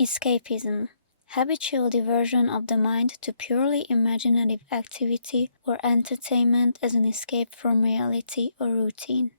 Escapism. Habitual diversion of the mind to purely imaginative activity or entertainment as an escape from reality or routine.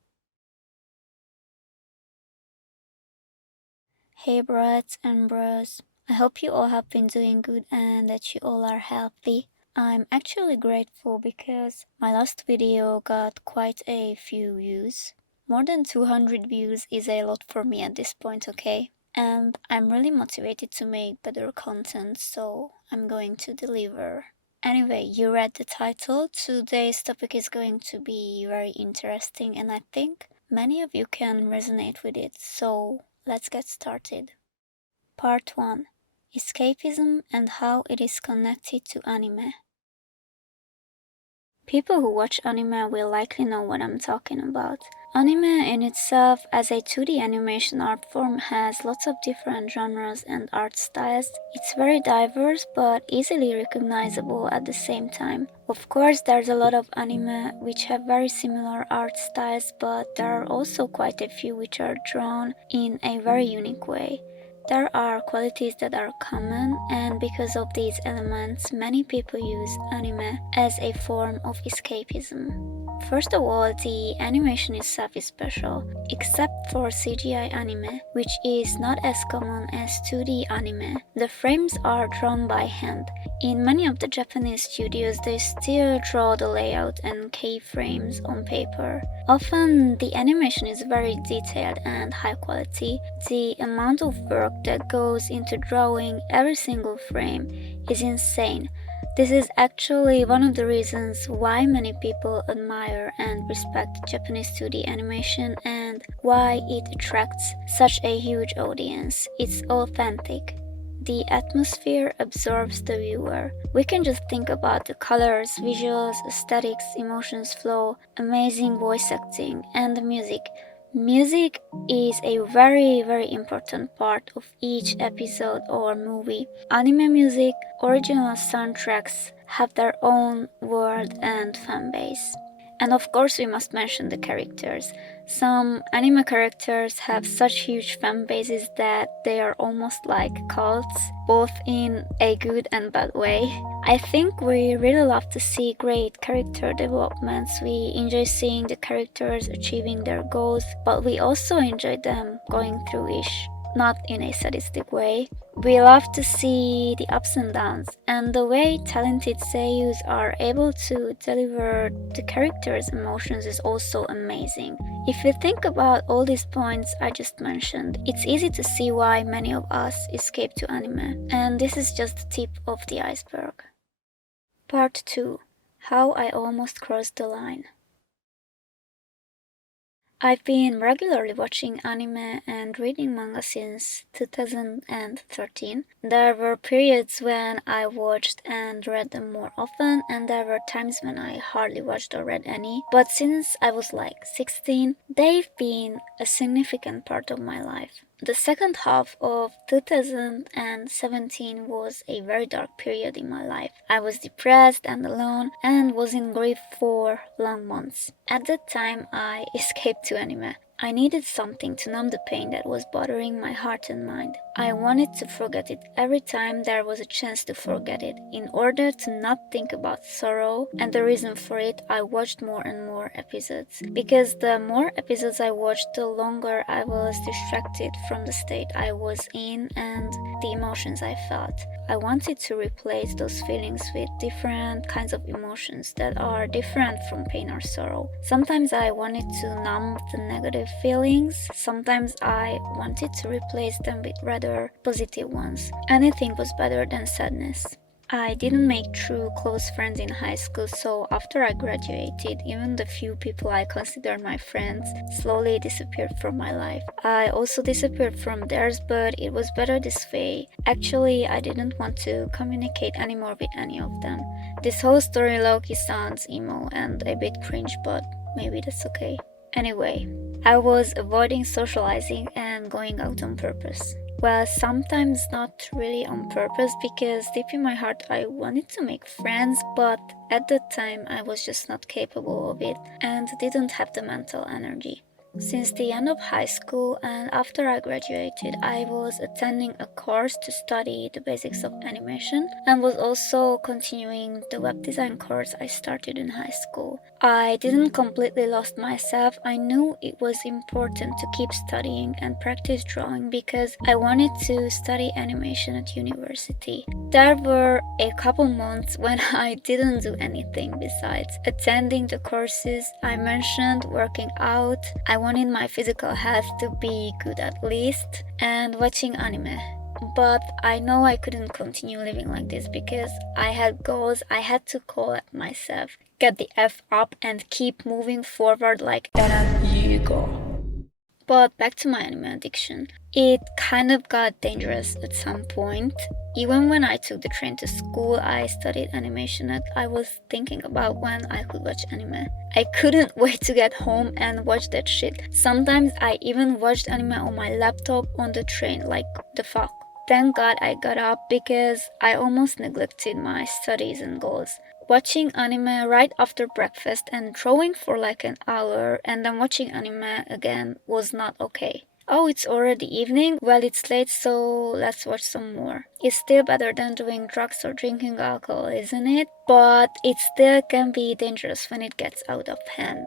Hey brats and bros, I hope you all have been doing good and that you all are healthy. I'm actually grateful because my last video got quite a few views. More than 200 views is a lot for me at this point, okay? And I'm really motivated to make better content, so I'm going to deliver. Anyway, you read the title. Today's topic is going to be very interesting, and I think many of you can resonate with it, so let's get started. Part 1: Escapism and how it is connected to anime. People who watch anime will likely know what I'm talking about. Anime in itself as a 2D animation art form has lots of different genres and art styles. It's very diverse but easily recognizable at the same time. Of course, there's a lot of anime which have very similar art styles, but there are also quite a few which are drawn in a very unique way. There are qualities that are common, and because of these elements, many people use anime as a form of escapism. First of all, the animation itself is special, except for CGI anime, which is not as common as 2D anime. The frames are drawn by hand. In many of the Japanese studios, they still draw the layout and keyframes on paper. Often, the animation is very detailed and high quality. The amount of work that goes into drawing every single frame is insane. This is actually one of the reasons why many people admire and respect Japanese 2D animation and why it attracts such a huge audience. It's authentic. The atmosphere absorbs the viewer. We can just think about the colors, visuals, aesthetics, emotions flow, amazing voice acting, and the music. Music is a very important part of each episode or movie. Anime music, original soundtracks have their own world and fan base. And of course, we must mention the characters. Some anime characters have such huge fan bases that they are almost like cults, both in a good and bad way. I think we really love to see great character developments. We enjoy seeing the characters achieving their goals, but we also enjoy them going through ish, not in a sadistic way. We love to see the ups and downs, and the way talented seiyus are able to deliver the characters' emotions is also amazing. If you think about all these points I just mentioned, it's easy to see why many of us escape to anime, and this is just the tip of the iceberg. Part 2: How I Almost Crossed the Line. I've been regularly watching anime and reading manga since 2013. There were periods when I watched and read them more often, and there were times when I hardly watched or read any. But since I was like 16, they've been a significant part of my life. The second half of 2017 was a very dark period in my life. I was depressed and alone and was in grief for long months. At that time, I escaped to anime. I needed something to numb the pain that was bothering my heart and mind. I wanted to forget it every time there was a chance to forget it. In order to not think about sorrow and the reason for it, I watched more and more episodes. Because the more episodes I watched, the longer I was distracted from the state I was in and the emotions I felt. I wanted to replace those feelings with different kinds of emotions that are different from pain or sorrow. Sometimes I wanted to numb the negative feelings, sometimes I wanted to replace them with rather positive ones. Anything was better than sadness. I didn't make true close friends in high school, so after I graduated, even the few people I considered my friends slowly disappeared from my life. I also disappeared from theirs, but it was better this way. Actually, I didn't want to communicate anymore with any of them. This whole story low-key sounds emo and a bit cringe, but maybe that's okay. Anyway, I was avoiding socializing and going out on purpose. Well, sometimes not really on purpose, because deep in my heart I wanted to make friends, but at that time I was just not capable of it and didn't have the mental energy. Since the end of high school and after I graduated, I was attending a course to study the basics of animation and was also continuing the web design course I started in high school. I didn't completely lost myself. I knew it was important to keep studying and practice drawing because I wanted to study animation at university. There were a couple months when I didn't do anything besides attending the courses I mentioned, working out. I wanted my physical health to be good at least, and watching anime. But I know I couldn't continue living like this because I had goals I had to call at myself. Get the F up and keep moving forward like Eren Yeager. But back to my anime addiction. It kind of got dangerous at some point. Even when I took the train to school, I studied animation and I was thinking about when I could watch anime. I couldn't wait to get home and watch that shit. Sometimes I even watched anime on my laptop on the train, like the fuck. Thank God I got up because I almost neglected my studies and goals. Watching anime right after breakfast and drawing for like an hour and then watching anime again was not okay. Oh, it's already evening? Well, it's late, so let's watch some more. It's still better than doing drugs or drinking alcohol, isn't it? But it still can be dangerous when it gets out of hand.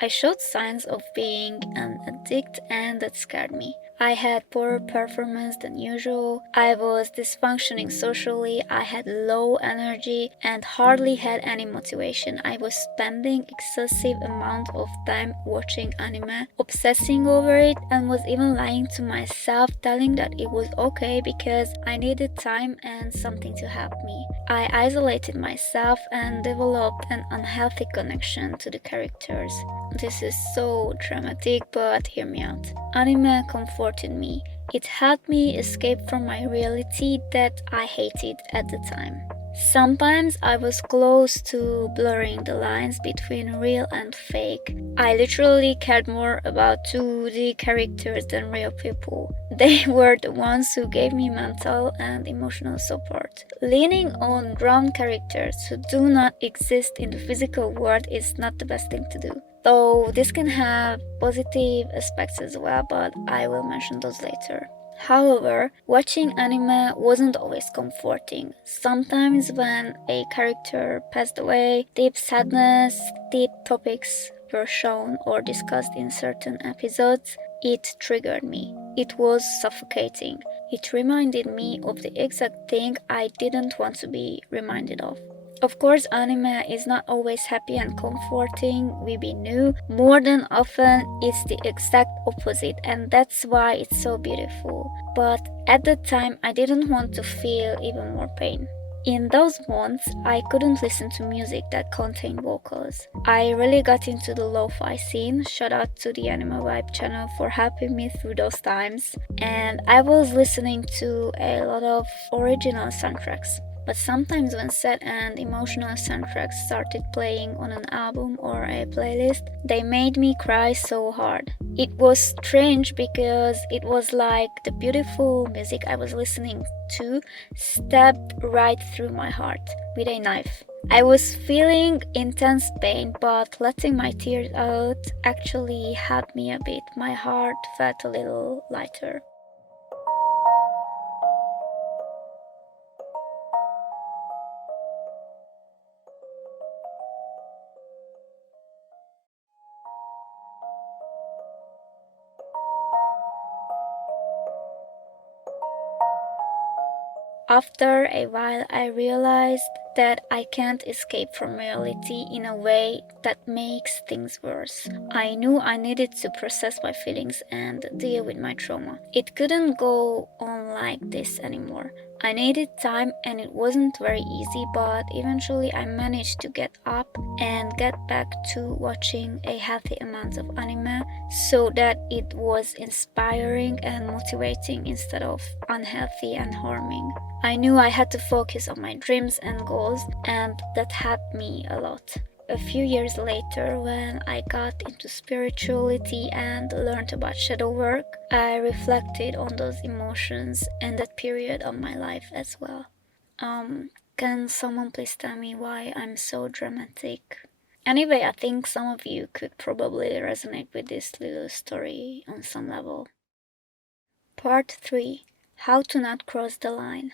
I showed signs of being an addict and that scared me. I had poorer performance than usual, I was dysfunctioning socially, I had low energy and hardly had any motivation. I was spending excessive amount of time watching anime, obsessing over it, and was even lying to myself telling that it was okay because I needed time and something to help me. I isolated myself and developed an unhealthy connection to the characters. This is so dramatic, but hear me out. Anime comforted me. It helped me escape from my reality that I hated at the time. Sometimes I was close to blurring the lines between real and fake. I literally cared more about 2D characters than real people. They were the ones who gave me mental and emotional support. Leaning on drawn characters who do not exist in the physical world is not the best thing to do. Though this can have positive aspects as well, but I will mention those later. However, watching anime wasn't always comforting. Sometimes, when a character passed away, deep sadness, deep topics were shown or discussed in certain episodes, it triggered me. It was suffocating. It reminded me of the exact thing I didn't want to be reminded of. Of course, anime is not always happy and comforting, we be new. More than often, it's the exact opposite, and that's why it's so beautiful. But at the time, I didn't want to feel even more pain. In those months, I couldn't listen to music that contained vocals. I really got into the lo-fi scene. Shout out to the Anime Vibe channel for helping me through those times. And I was listening to a lot of original soundtracks. But sometimes when sad and emotional soundtracks started playing on an album or a playlist, they made me cry so hard. It was strange because it was like the beautiful music I was listening to stabbed right through my heart with a knife. I was feeling intense pain, but letting my tears out actually helped me a bit. My heart felt a little lighter. After a while, I realized that I can't escape from reality in a way that makes things worse. I knew I needed to process my feelings and deal with my trauma. It couldn't go on like this anymore. I needed time and it wasn't very easy, but eventually I managed to get up and get back to watching a healthy amount of anime so that it was inspiring and motivating instead of unhealthy and harming. I knew I had to focus on my dreams and goals, and that helped me a lot. A few years later, when I got into spirituality and learned about shadow work, I reflected on those emotions and that period of my life as well. Can someone please tell me why I'm so dramatic? Anyway, I think some of you could probably resonate with this little story on some level. Part 3: How to not cross the line.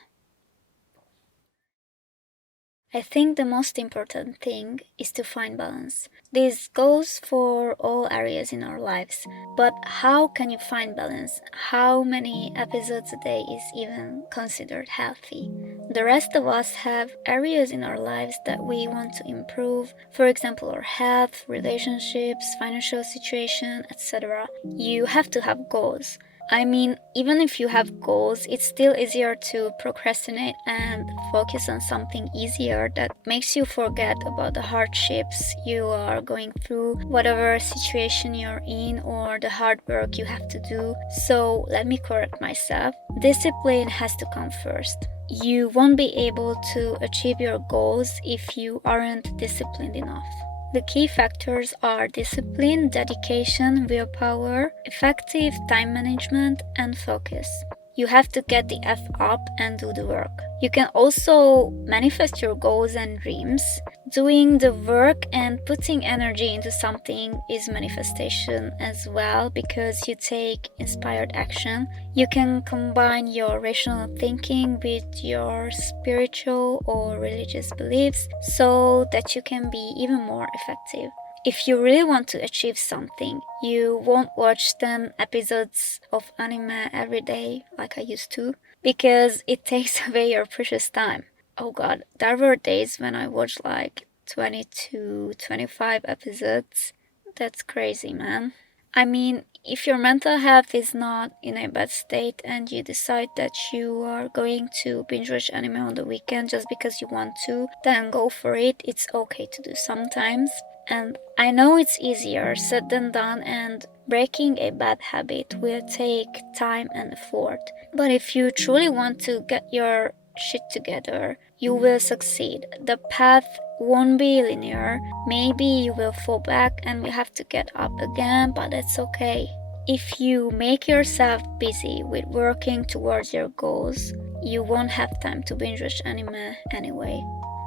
I think the most important thing is to find balance. This goes for all areas in our lives. But how can you find balance? How many episodes a day is even considered healthy? The rest of us have areas in our lives that we want to improve, for example, our health, relationships, financial situation, etc. You have to have goals. I mean, even if you have goals, it's still easier to procrastinate and focus on something easier that makes you forget about the hardships you are going through, whatever situation you're in, or the hard work you have to do. So let me correct myself. Discipline has to come first. You won't be able to achieve your goals if you aren't disciplined enough. The key factors are discipline, dedication, willpower, effective time management, and focus. You have to get the F up and do the work. You can also manifest your goals and dreams. Doing the work and putting energy into something is manifestation as well because you take inspired action. You can combine your rational thinking with your spiritual or religious beliefs so that you can be even more effective. If you really want to achieve something, you won't watch 10 episodes of anime every day like I used to, because it takes away your precious time. Oh god, there were days when I watched like 20 to 25 episodes. That's crazy, man. I mean, if your mental health is not in a bad state and you decide that you are going to binge watch anime on the weekend just because you want to, then go for it. It's okay to do sometimes. And I know it's easier said than done, and breaking a bad habit will take time and effort. But if you truly want to get your shit together, you will succeed. The path won't be linear. Maybe you will fall back and will have to get up again, but that's okay. If you make yourself busy with working towards your goals, you won't have time to binge watch anime anyway.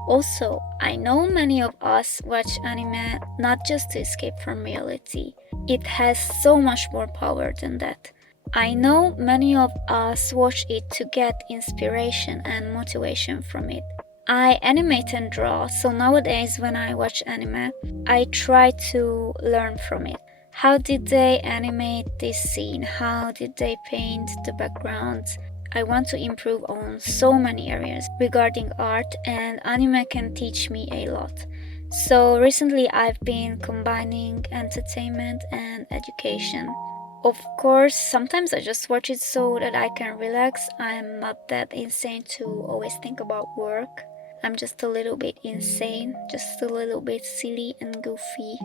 Also, I know many of us watch anime not just to escape from reality. It has so much more power than that. I know many of us watch it to get inspiration and motivation from it. I animate and draw, so nowadays when I watch anime, I try to learn from it. How did they animate this scene? How did they paint the backgrounds? I want to improve on so many areas regarding art, and anime can teach me a lot. So recently I've been combining entertainment and education. Of course, sometimes I just watch it so that I can relax. I'm not that insane to always think about work. I'm just a little bit insane, just a little bit silly and goofy.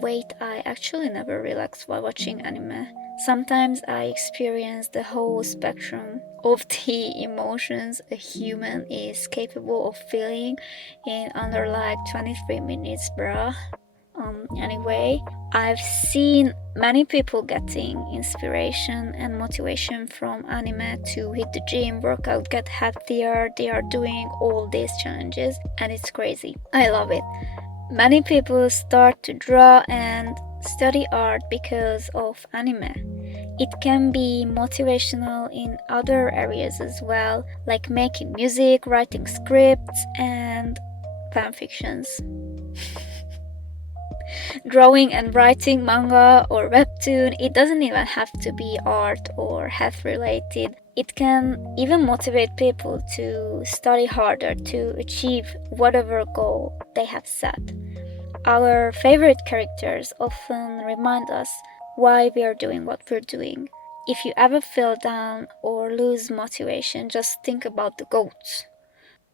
Wait, I actually never relax while watching anime. Sometimes I experience the whole spectrum of the emotions a human is capable of feeling in under like 23 minutes, bruh. Anyway, I've seen many people getting inspiration and motivation from anime to hit the gym, work out, get healthier. They are doing all these challenges, and it's crazy. I love it. Many people start to draw and study art because of anime. It can be motivational in other areas as well, like making music, writing scripts, and fanfictions. Drawing and writing manga or webtoon, it doesn't even have to be art or health related. It can even motivate people to study harder to achieve whatever goal they have set. Our favorite characters often remind us why we are doing what we're doing. If you ever feel down or lose motivation, just think about the goats.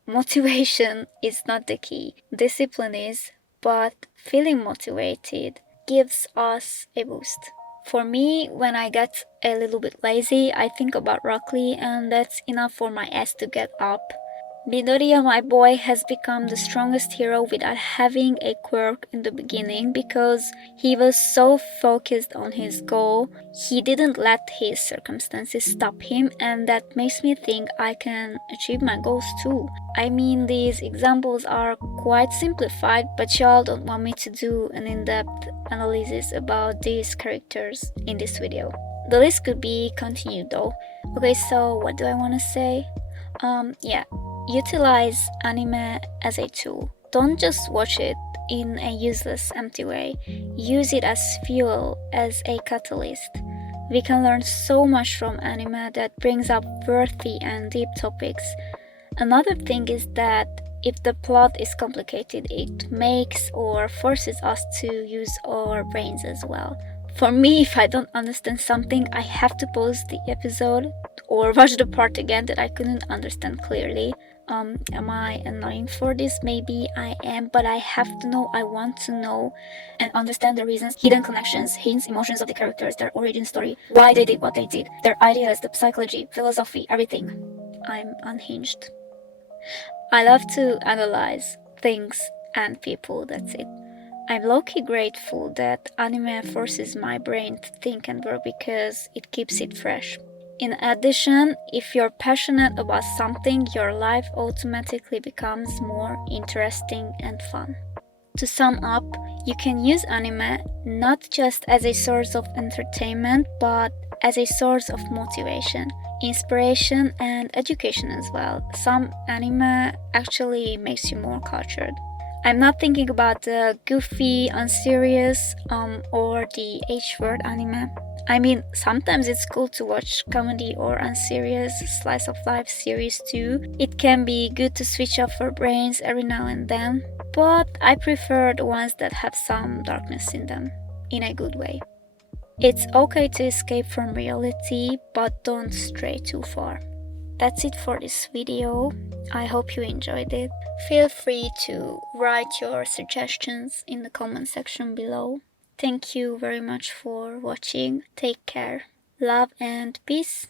Motivation is not the key, discipline is, but feeling motivated gives us a boost. For me, when I get a little bit lazy, I think about Rock Lee, and that's enough for my ass to get up. Midoriya, my boy, has become the strongest hero without having a quirk in the beginning because he was so focused on his goal. He didn't let his circumstances stop him, and that makes me think I can achieve my goals too. I mean, these examples are quite simplified, but y'all don't want me to do an in-depth analysis about these characters in this video. The list could be continued though. Okay, so what do I want to say? Yeah, utilize anime as a tool. Don't just watch it in a useless, empty way. Use it as fuel, as a catalyst. We can learn so much from anime that brings up worthy and deep topics. Another thing is that if the plot is complicated, it makes or forces us to use our brains as well. For me, if I don't understand something, I have to pause the episode or watch the part again that I couldn't understand clearly. Am I annoying for this? Maybe I am, but I have to know, I want to know and understand the reasons, hidden connections, hints, emotions of the characters, their origin story, why they did what they did, their ideas, the psychology, philosophy, everything. I'm unhinged. I love to analyze things and people, that's it. I'm low-key grateful that anime forces my brain to think and work because it keeps it fresh. In addition, if you're passionate about something, your life automatically becomes more interesting and fun. To sum up, you can use anime not just as a source of entertainment, but as a source of motivation, inspiration, and education as well. Some anime actually makes you more cultured. I'm not thinking about the goofy, unserious, or the H-word anime. I mean, sometimes it's cool to watch comedy or unserious slice of life series too. It can be good to switch off our brains every now and then, but I prefer the ones that have some darkness in them, in a good way. It's okay to escape from reality, but don't stray too far. That's it for this video. I hope you enjoyed it. Feel free to write your suggestions in the comment section below. Thank you very much for watching. Take care. Love and peace.